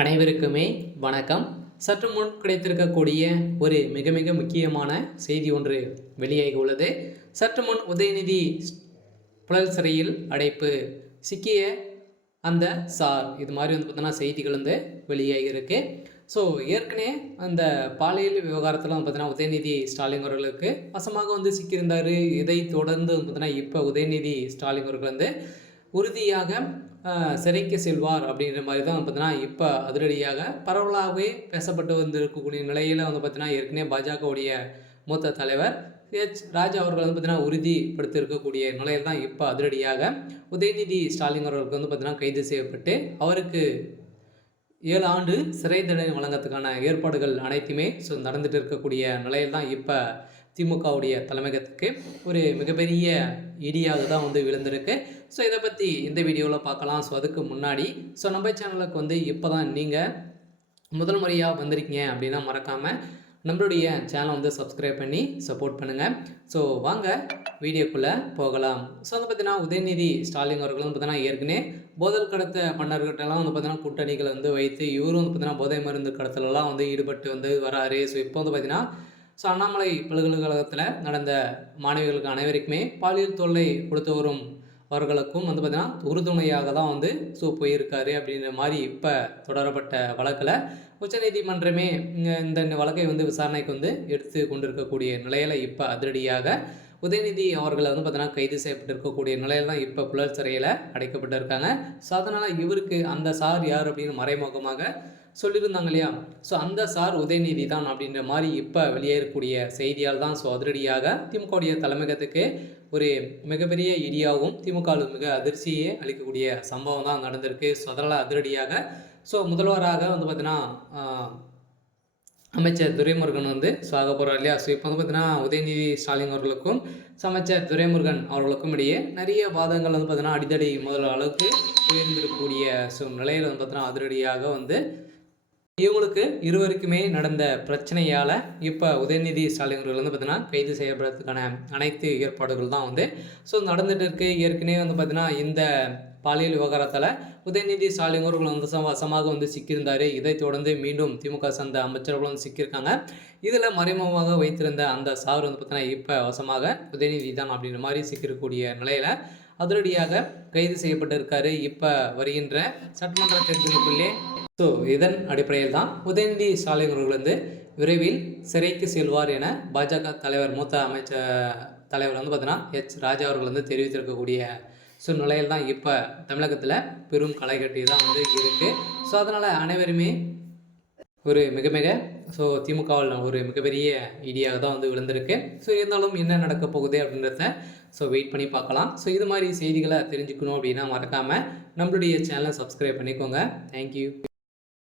அனைவருக்குமே வணக்கம். சற்று முன் கிடைத்திருக்கக்கூடிய ஒரு மிக மிக முக்கியமான செய்தி ஒன்று வெளியாகி உள்ளது. சற்று முன் உதயநிதி புழல் சிறையில் அடைப்பு சிக்கிய அந்த சார் இது மாதிரி பார்த்தோன்னா செய்திகள் வெளியாகி இருக்கு. ஸோ ஏற்கனவே அந்த பாலியல் விவகாரத்தில் பார்த்தீங்கன்னா உதயநிதி ஸ்டாலின் அவர்களுக்கு வசமாக சிக்கியிருந்தார். இதை தொடர்ந்து பார்த்தீங்கன்னா இப்போ உதயநிதி ஸ்டாலின் அவர்கள் உறுதியாக சிறைக்கு செல்வார் அப்படின்ற மாதிரி தான் பார்த்தீங்கன்னா இப்போ அதிரடியாக பரவலாகவே பேசப்பட்டு இருக்கக்கூடிய நிலையில் பார்த்தீங்கன்னா ஏற்கனவே பாஜகவுடைய மூத்த தலைவர் ராஜா அவர்கள் பார்த்தீங்கன்னா உறுதிப்படுத்தி இருக்கக்கூடிய நிலையில் தான் இப்போ அதிரடியாக உதயநிதி ஸ்டாலின் அவர்களுக்கு பார்த்தீங்கன்னா கைது செய்யப்பட்டு அவருக்கு 7 ஆண்டு சிறை தண்டனை வழங்கத்துக்கான ஏற்பாடுகள் அனைத்துமே நடந்துட்டு இருக்கக்கூடிய நிலையில் தான் இப்போ திமுகவுடைய தலைமையகத்துக்கு ஒரு மிகப்பெரிய இடியாக தான் விழுந்திருக்கு. ஸோ இதை பற்றி இந்த வீடியோவில் பார்க்கலாம். ஸோ அதுக்கு முன்னாடி நம்ம சேனலுக்கு இப்போ தான் நீங்கள் முதல் முறையாக வந்திருக்கீங்க அப்படின்னா மறக்காமல் நம்மளுடைய சேனலை சப்ஸ்கிரைப் பண்ணி சப்போர்ட் பண்ணுங்கள். ஸோ வாங்க வீடியோக்குள்ளே போகலாம். ஸோ பார்த்தீங்கன்னா உதயநிதி ஸ்டாலின் அவர்களும் பார்த்தீங்கன்னா ஏற்கனவே போதல் கடத்த மன்னர்கிட்டலாம் பார்த்தீங்கன்னா கூட்டணிகள் வைத்து இவரும் பார்த்தீங்கன்னா போதை மருந்து கடத்தலெல்லாம் ஈடுபட்டு வராரு. ஸோ இப்போ பார்த்தீங்கன்னா அண்ணாமலை பல்கலைக்கழகத்தில் நடந்த மாணவிகளுக்கு அனைவருக்குமே பாலியல் தொல்லை கொடுத்து வரும் அவர்களுக்கும் பார்த்தீங்கன்னா உறுதுணையாக தான் போயிருக்காரு அப்படின்ற மாதிரி இப்போ தொடரப்பட்ட வழக்கில் உச்சநீதிமன்றமே இந்த வழக்கை விசாரணைக்கு எடுத்து கொண்டிருக்கக்கூடிய நிலையில் இப்போ அதிரடியாக உதயநிதி அவர்களை பார்த்தீங்கன்னா கைது செய்யப்பட்டிருக்கக்கூடிய நிலையில் தான் இப்போ புழல் சிறையில் அடைக்கப்பட்டிருக்காங்க. ஸோ அதனால் இவருக்கு அந்த சார் யார் அப்படின்னு மறைமுகமாக சொல்லியிருந்தாங்க இல்லையா. ஸோ அந்த சார் உதயநிதி தான் அப்படின்ற மாதிரி இப்போ வெளியேறக்கூடிய செய்தியால் தான் அதிரடியாக திமுகவுடைய தலைமையகத்துக்கு ஒரு மிகப்பெரிய இடியாகவும் திமுகவுக்கு மிக அதிர்ச்சியை அளிக்கக்கூடிய சம்பவம் தான் நடந்திருக்கு. ஸோ அதனால் அதிரடியாக முதல்வராக பார்த்தீங்கன்னா அமைச்சர் துரைமுருகன் ஆக போகிறார் இல்லையா. ஸோ இப்போ பார்த்தீங்கன்னா உதயநிதி ஸ்டாலின் அவர்களுக்கும் அமைச்சர் துரைமுருகன் அவர்களுக்கும் இடையே நிறைய வாதங்கள் பார்த்தீங்கன்னா அடித்தடி முதல் அளவுக்கு உயர்ந்திருக்கக்கூடிய நிலையில் பார்த்தீங்கன்னா அதிரடியாக இவங்களுக்கு இருவருக்குமே நடந்த பிரச்சனையால் இப்போ உதயநிதி ஸ்டாலின் அவர்கள் பார்த்தீங்கன்னா கைது செய்யப்படுறதுக்கான அனைத்து ஏற்பாடுகள் தான் நடந்துட்டு இருக்கு. ஏற்கனவே பார்த்தீங்கன்னா இந்த பாலியல் விவகாரத்தில் உதயநிதி ஸ்டாலின் அவர்கள் வசமாக சிக்கியிருந்தார். இதை தொடர்ந்து மீண்டும் திமுக சார்ந்த அமைச்சர்களும் சிக்கியிருக்காங்க. இதில் மறைமுகமாக வைத்திருந்த அந்த சார் பார்த்தீங்கன்னா இப்போ வசமாக உதயநிதி தான் அப்படின்ற மாதிரி சிக்கிருக்கக்கூடிய நிலையில் அதிரடியாக கைது செய்யப்பட்டிருக்காரு. இப்போ வருகின்ற சட்டமன்ற தேர்தலுக்குள்ளே இதன் அடிப்படையில் தான் உதயநிதி ஸ்டாலின் அவர்கள் விரைவில் சிறைக்கு செல்வார் என பாஜக தலைவர் மூத்த அமைச்சர் தலைவர் பார்த்தீங்கன்னா ராஜா அவர்கள் தெரிவித்திருக்கக்கூடிய நிலையில் தான் இப்போ தமிழகத்தில் பெரும் களைகட்டி தான் இருக்குது. ஸோ அதனால் அனைவருமே ஒரு மிக மிக திமுகவில் ஒரு மிகப்பெரிய இடியாக தான் விழுந்திருக்கு. ஸோ இருந்தாலும் என்ன நடக்க போகுது அப்படின்றத வெயிட் பண்ணி பார்க்கலாம். ஸோ இது மாதிரி செய்திகளை தெரிஞ்சுக்கணும் அப்படின்னா மறக்காமல் நம்மளுடைய சேனலை சப்ஸ்கிரைப் பண்ணிக்கோங்க. தேங்க்யூ.